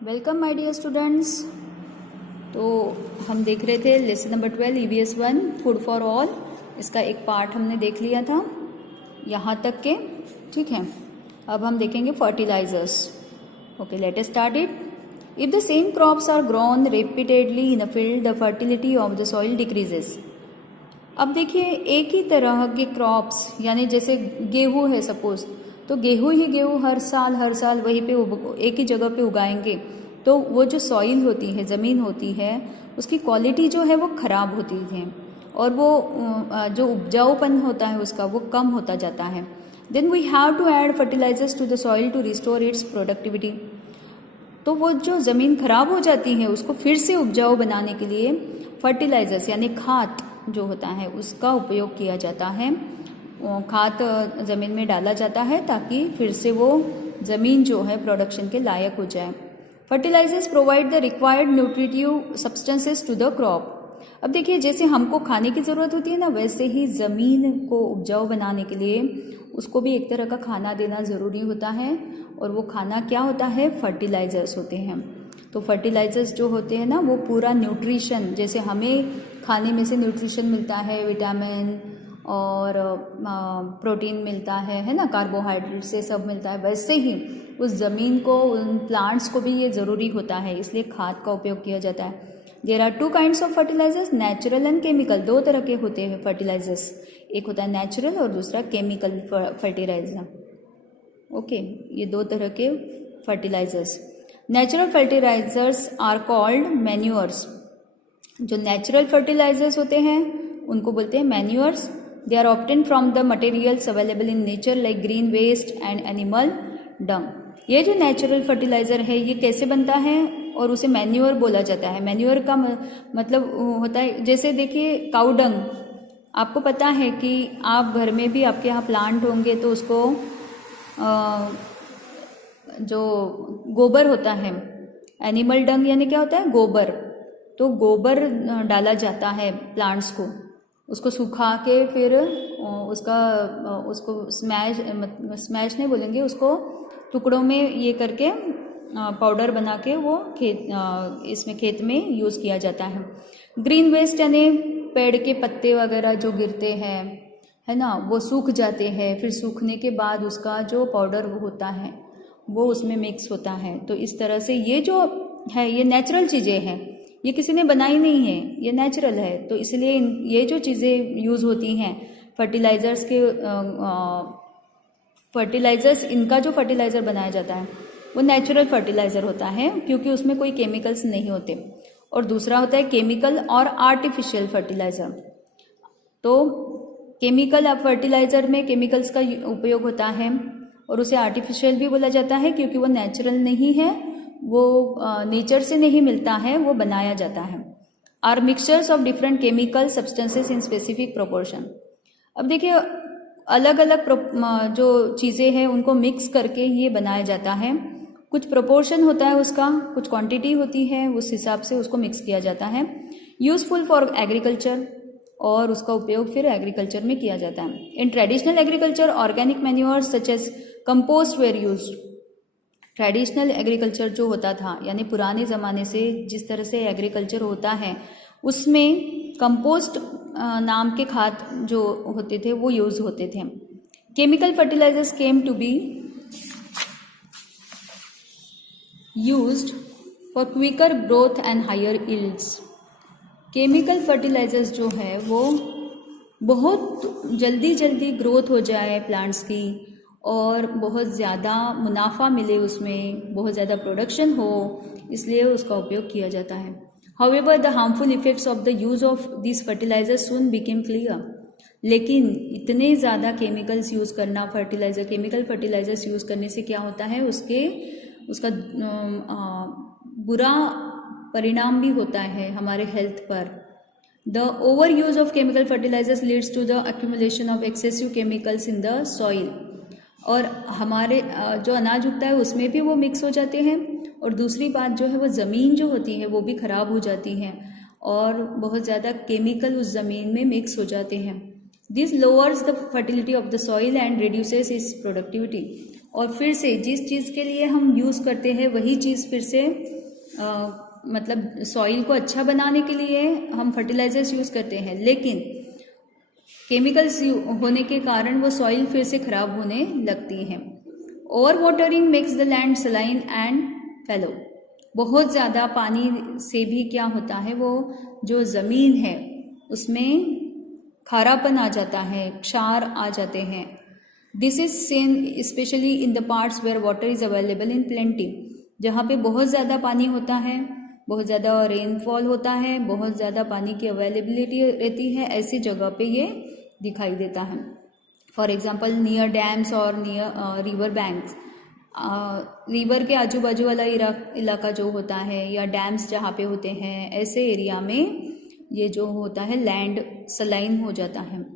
Welcome my dear students. तो हम देख रहे थे lesson number 12 EVS 1 food for all. इसका एक पार्ट हमने देख लिया था यहाँ तक के, ठीक है। अब हम देखेंगे fertilisers. Okay, let us start it. If the same crops are grown repeatedly in a field the fertility of the soil decreases. अब देखिए, एक ही तरह के क्रॉप्स, यानी जैसे गेहूँ है सपोज, तो गेहूँ ही गेहूँ हर साल वहीं पे एक ही जगह पे उगाएंगे तो वो जो सॉइल होती है, ज़मीन होती है, उसकी क्वालिटी जो है वो ख़राब होती है और वो जो उपजाऊपन होता है उसका वो कम होता जाता है। Then we have to add fertilisers to the soil to restore its productivity. तो वो जो ज़मीन खराब हो जाती है उसको फिर से उपजाऊ बनाने के लिए फर्टिलाइजर्स यानी खाद जो होता है उसका उपयोग किया जाता है। खाद ज़मीन में डाला जाता है ताकि फिर से वो ज़मीन जो है प्रोडक्शन के लायक हो जाए। Fertilisers provide the required nutritive substances to the crop. अब देखिए, जैसे हमको खाने की ज़रूरत होती है ना, वैसे ही ज़मीन को उपजाऊ बनाने के लिए उसको भी एक तरह का खाना देना ज़रूरी होता है। और वो खाना क्या होता है? फर्टिलाइजर्स होते हैं। तो फर्टिलाइजर्स जो होते हैं ना, वो पूरा न्यूट्रिशन, जैसे हमें खाने में से न्यूट्रिशन मिलता है, विटामिन और प्रोटीन मिलता है ना, कार्बोहाइड्रेट से सब मिलता है, वैसे ही उस ज़मीन को, उन प्लांट्स को भी ये ज़रूरी होता है, इसलिए खाद का उपयोग किया जाता है। There are 2 kinds of fertilisers, natural and chemical. 2 तरह के होते हैं फर्टिलाइजर्स, एक होता है नेचुरल और दूसरा केमिकल फर्टिलाइजर। ओके, ये 2 तरह के fertilisers. Natural fertilisers are called manures. जो नेचुरल फर्टिलाइजर्स होते हैं उनको बोलते हैं manures. They are obtain from the materials available in nature like green waste and animal dung. ये जो नेचुरल फर्टिलाइजर है ये कैसे बनता है और उसे मैन्यूअर बोला जाता है। मैन्यूअर का मतलब होता है, जैसे देखिए काऊ डंग, आपको पता है कि आप घर में भी आपके यहाँ प्लांट होंगे तो उसको जो गोबर होता है, एनिमल डंग यानी क्या होता है? गोबर। तो गोबर डाला जाता है प्लांट्स को, उसको सुखा के फिर उसको स्मैश नहीं बोलेंगे, उसको टुकड़ों में ये करके पाउडर बना के वो इसमें खेत में यूज़ किया जाता है। ग्रीन वेस्ट यानी पेड़ के पत्ते वगैरह जो गिरते हैं, है ना, वो सूख जाते हैं, फिर सूखने के बाद उसका जो पाउडर होता है वो उसमें मिक्स होता है। तो इस तरह से ये जो है ये नेचुरल चीज़ें हैं, ये किसी ने बनाई नहीं है, ये नेचुरल है। तो इसलिए ये जो चीज़ें यूज़ होती हैं फर्टिलाइजर्स के, फर्टिलाइजर्स, इनका जो फर्टिलाइज़र बनाया जाता है वो नेचुरल फर्टिलाइज़र होता है क्योंकि उसमें कोई केमिकल्स नहीं होते। और दूसरा होता है केमिकल और आर्टिफिशियल फर्टिलाइज़र। तो केमिकल फर्टिलाइज़र में केमिकल्स का उपयोग होता है और उसे आर्टिफिशियल भी बोला जाता है क्योंकि वो नेचुरल नहीं है, वो नेचर से नहीं मिलता है, वो बनाया जाता है। Are mixtures of different chemical substances in specific proportion. अब देखिए, अलग अलग जो चीज़ें हैं उनको मिक्स करके ये बनाया जाता है। कुछ प्रोपोर्शन होता है उसका, कुछ क्वांटिटी होती है, उस हिसाब से उसको मिक्स किया जाता है। यूजफुल फॉर एग्रीकल्चर, और उसका उपयोग फिर एग्रीकल्चर में किया जाता है। In traditional agriculture organic manures such as compost were used. Traditional agriculture जो होता था, यानी पुराने ज़माने से जिस तरह से एग्रीकल्चर होता है उसमें कंपोस्ट नाम के खाद जो होते थे वो यूज़ होते थे। Chemical fertilisers came to be used for quicker growth and higher yields. Chemical fertilisers जो है वो बहुत जल्दी ग्रोथ हो जाए प्लांट्स की और बहुत ज़्यादा मुनाफा मिले, उसमें बहुत ज़्यादा प्रोडक्शन हो, इसलिए उसका उपयोग किया जाता है। However the harmful effects of the use of this fertilisers soon became clear. लेकिन इतने ज़्यादा केमिकल्स यूज़ करना, केमिकल फर्टिलाइजर्स यूज़ करने से क्या होता है, उसका बुरा परिणाम भी होता है हमारे हेल्थ पर। The over use of chemical fertilisers leads to the accumulation of excessive chemicals in the soil. और हमारे जो अनाज उगता है उसमें भी वो मिक्स हो जाते हैं, और दूसरी बात जो है वो ज़मीन जो होती है वो भी ख़राब हो जाती है और बहुत ज़्यादा केमिकल उस ज़मीन में मिक्स हो जाते हैं। This lowers the fertility of the soil and reduces it's productivity. और फिर से जिस चीज़ के लिए हम यूज़ करते हैं वही चीज़ फिर से मतलब सॉइल को अच्छा बनाने के लिए हम फर्टिलाइजर्स यूज़ करते हैं, लेकिन केमिकल्स होने के कारण वो सॉइल फिर से खराब होने लगती हैं। Over watering makes the land saline and fallow. बहुत ज़्यादा पानी से भी क्या होता है, वो जो ज़मीन है उसमें खारापन आ जाता है, क्षार आ जाते हैं। This is seen especially in the parts where water is available in plenty. जहाँ पे बहुत ज़्यादा पानी होता है, बहुत ज़्यादा रेनफॉल होता है, बहुत ज़्यादा पानी की अवेलेबिलिटी रहती है, ऐसी जगह पे ये दिखाई देता है। फॉर एग्जाम्पल नियर डैम्स और नियर रिवर बैंक्स। रिवर के आजू बाजू वाला इलाका जो होता है या डैम्स जहाँ पे होते हैं, ऐसे एरिया में ये जो होता है लैंड सलाइन हो जाता है।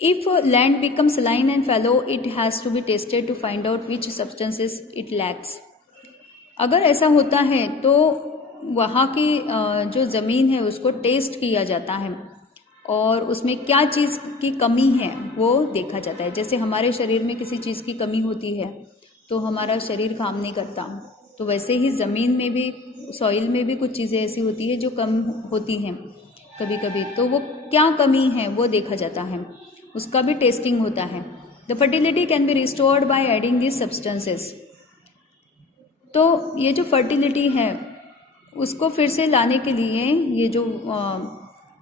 If land become saline and fallow it has to be tested to find out which substances it lacks. अगर ऐसा होता है तो वहाँ की जो ज़मीन है उसको टेस्ट किया जाता है और उसमें क्या चीज़ की कमी है वो देखा जाता है। जैसे हमारे शरीर में किसी चीज़ की कमी होती है तो हमारा शरीर काम नहीं करता, तो वैसे ही ज़मीन में भी, सॉइल में भी कुछ चीज़ें ऐसी होती है जो कम होती हैं कभी कभी, तो वो क्या कमी है वो देखा जाता है, उसका भी टेस्टिंग होता है। The fertility can be restored by adding this substances. तो ये जो फर्टिलिटी है उसको फिर से लाने के लिए ये जो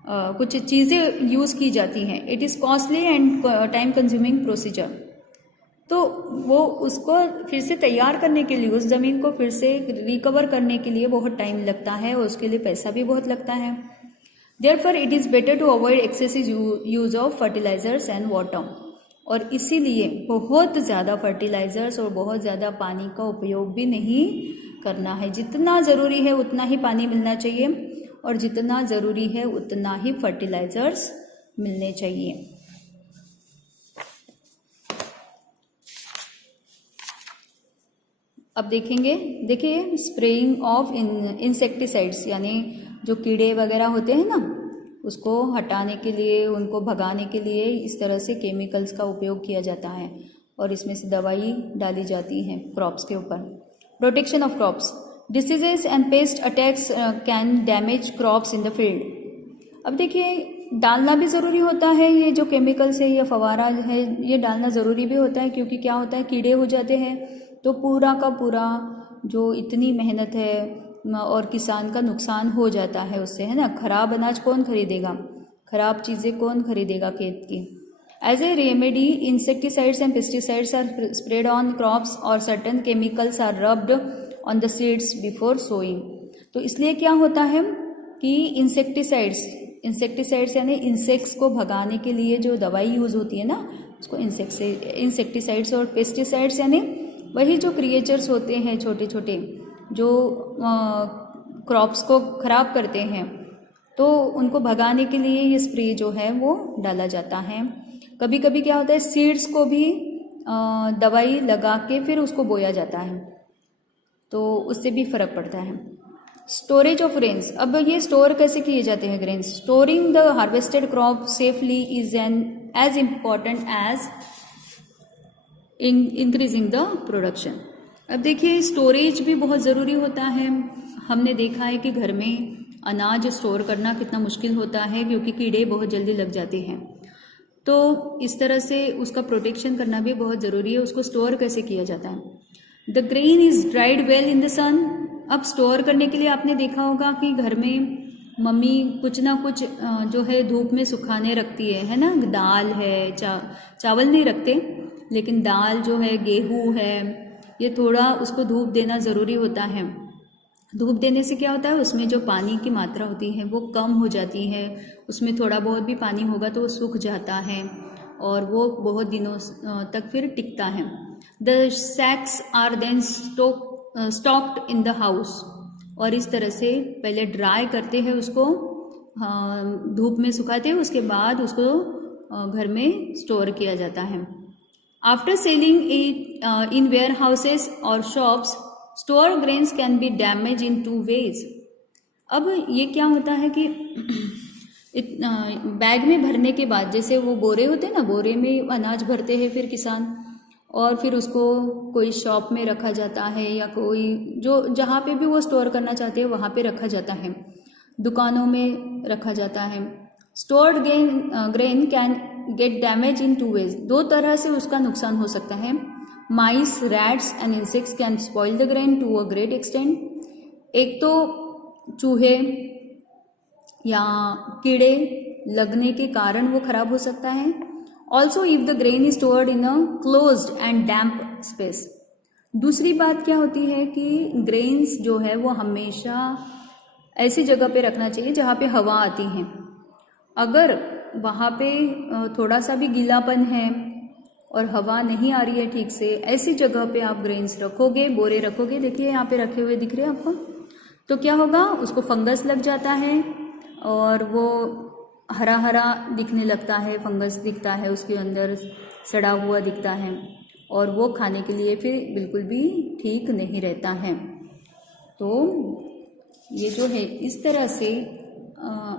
कुछ चीज़ें यूज़ की जाती हैं। It is costly and time consuming procedure. तो वो उसको फिर से तैयार करने के लिए, उस ज़मीन को फिर से रिकवर करने के लिए बहुत टाइम लगता है और उसके लिए पैसा भी बहुत लगता है। Therefore it is better to avoid excessive use of fertilisers and water. और इसीलिए बहुत ज़्यादा फर्टिलाइजर्स और बहुत ज़्यादा पानी का उपयोग भी नहीं करना है। जितना ज़रूरी है उतना ही पानी मिलना चाहिए और जितना ज़रूरी है उतना ही फर्टिलाइजर्स मिलने चाहिए। अब देखेंगे, देखिए स्प्रेइंग ऑफ इंसेक्टिसाइड्स, यानी जो कीड़े वगैरह होते हैं ना, उसको हटाने के लिए, उनको भगाने के लिए इस तरह से केमिकल्स का उपयोग किया जाता है और इसमें से दवाई डाली जाती है क्रॉप्स के ऊपर। Protection of crops, diseases and paste attacks can damage crops in the field. अब देखिए डालना भी ज़रूरी होता है, ये जो केमिकल्स है या फवारा है ये डालना ज़रूरी भी होता है, क्योंकि क्या होता है कीड़े हो जाते हैं तो पूरा का पूरा जो इतनी मेहनत है और किसान का नुकसान हो जाता है उससे, है ना। खराब अनाज कौन खरीदेगा, खराब चीज़ें कौन खरीदेगा खेत की। As a remedy insecticides and pesticides are spread on crops और certain chemicals are rubbed on the seeds before sowing. तो इसलिए क्या होता है कि इंसेक्टिसाइड्स यानी इंसेक्ट्स को भगाने के लिए जो दवाई यूज़ होती है ना, उसको इंसेक्टिसाइड्स और पेस्टिसाइड्स यानी वही जो क्रिएचर्स होते हैं छोटे छोटे जो क्रॉप्स को ख़राब करते हैं, तो उनको भगाने के लिए ये स्प्रे जो है वो डाला जाता है। कभी कभी क्या होता है सीड्स को भी दवाई लगा के फिर उसको बोया जाता है, तो उससे भी फ़र्क पड़ता है। स्टोरेज ऑफ ग्रेन्स, अब ये स्टोर कैसे किए जाते हैं grains. Storing the harvested crop safely is as important as increasing the production. अब देखिए स्टोरेज भी बहुत ज़रूरी होता है। हमने देखा है कि घर में अनाज स्टोर करना कितना मुश्किल होता है क्योंकि कीड़े बहुत जल्दी लग जाते हैं, तो इस तरह से उसका प्रोटेक्शन करना भी बहुत ज़रूरी है। उसको स्टोर कैसे किया जाता है। The grain is dried well in the sun. अब स्टोर करने के लिए आपने देखा होगा कि घर में मम्मी कुछ ना कुछ जो है धूप में सुखाने रखती है ना। दाल है, चावल नहीं रखते, लेकिन दाल जो है, गेहूँ है, ये थोड़ा उसको धूप देना ज़रूरी होता है। धूप देने से क्या होता है उसमें जो पानी की मात्रा होती है वो कम हो जाती है, उसमें थोड़ा बहुत भी पानी होगा तो वो सूख जाता है और वो बहुत दिनों तक फिर टिकता है। The sacks are then stocked in the house, और इस तरह से पहले ड्राई करते हैं उसको, धूप में सुखाते हैं, उसके बाद उसको घर में स्टोर किया जाता है। After selling it in warehouses और shops, store grains can be damage in 2 ways। अब ये क्या होता है कि बैग में भरने के बाद, जैसे वो बोरे होते हैं ना, बोरे में अनाज भरते हैं फिर किसान, और फिर उसको कोई शॉप में रखा जाता है या कोई जो जहाँ पे भी वो स्टोर करना चाहते हैं वहाँ पे रखा जाता है, दुकानों में रखा जाता है। Stored grain can get damage in 2 ways, 2 तरह से उसका नुकसान हो सकता है। Mice, rats and insects can spoil the grain to a great extent. एक तो चूहे या कीड़े लगने के कारण वो खराब हो सकता है। Also if the grain is stored in a closed end damp space. दूसरी बात क्या होती है कि ग्रेन्स जो है वो हमेशा ऐसी जगह पे रखना चाहिए जहाँ पे हवा आती है। अगर वहाँ पे थोड़ा सा भी गीलापन है और हवा नहीं आ रही है ठीक से, ऐसी जगह पे आप ग्रेन्स रखोगे, बोरे रखोगे, देखिए यहाँ पे रखे हुए दिख रहे हैं आपको, तो क्या होगा, उसको फंगस लग जाता है और वो हरा हरा दिखने लगता है, फंगस दिखता है उसके अंदर, सड़ा हुआ दिखता है और वो खाने के लिए फिर बिल्कुल भी ठीक नहीं रहता है। तो ये जो है इस तरह से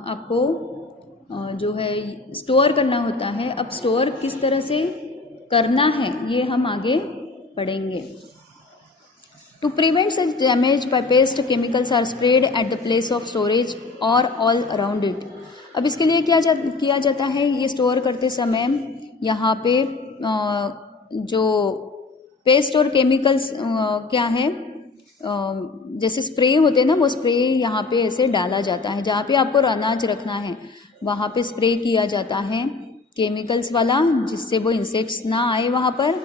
आपको जो है स्टोर करना होता है। अब स्टोर किस तरह से करना है ये हम आगे पढ़ेंगे। To prevent such damage by pest, chemicals are sprayed at the place of storage or all around it. अब इसके लिए किया जाता है, ये स्टोर करते समय यहाँ पे जो पेस्ट और केमिकल्स क्या है, जैसे स्प्रे होते हैं ना, वो स्प्रे यहाँ पे ऐसे डाला जाता है। जहाँ पे आपको अनाज रखना है वहाँ पे स्प्रे किया जाता है केमिकल्स वाला, जिससे वो इंसेक्ट्स ना आए वहाँ पर।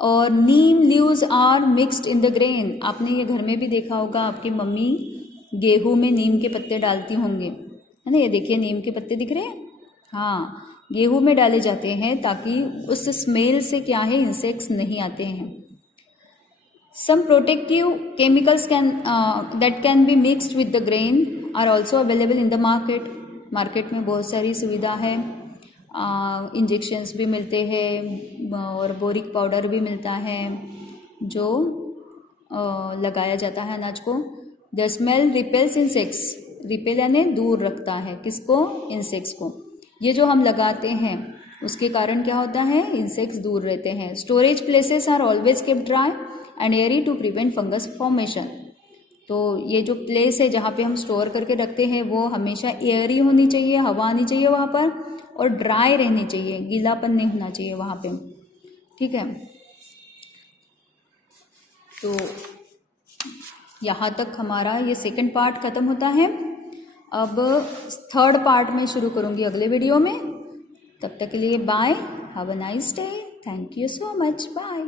और neem leaves are mixed in the grain. आपने ये घर में भी देखा होगा, आपकी मम्मी गेहूं में नीम के पत्ते डालती होंगे, है ना। ये देखिए नीम के पत्ते दिख रहे हैं, हाँ, गेहूं में डाले जाते हैं ताकि उस स्मेल से क्या है, इंसेक्ट्स नहीं आते हैं। Some protective chemicals that can be mixed with the grain are also available in the market. Market में बहुत सारी सुविधा है, इंजेक्शंस भी मिलते हैं और बोरिक पाउडर भी मिलता है जो लगाया जाता है अनाज को। The smell repels insects, repel यानी दूर रखता है, किसको, इंसेक्ट्स को। ये जो हम लगाते हैं उसके कारण क्या होता है, इंसेक्ट्स दूर रहते हैं। Storage places are always kept dry and airy to prevent fungus formation. तो ये जो प्लेस है जहाँ पे हम स्टोर करके रखते हैं वो हमेशा एयरी होनी चाहिए, हवा आनी चाहिए वहाँ पर, और ड्राई रहनी चाहिए, गीलापन नहीं होना चाहिए वहाँ पे, ठीक है। तो यहाँ तक हमारा ये सेकंड पार्ट खत्म होता है। अब थर्ड पार्ट में शुरू करूँगी अगले वीडियो में। तब तक के लिए bye, have a nice day, thank you so much, bye.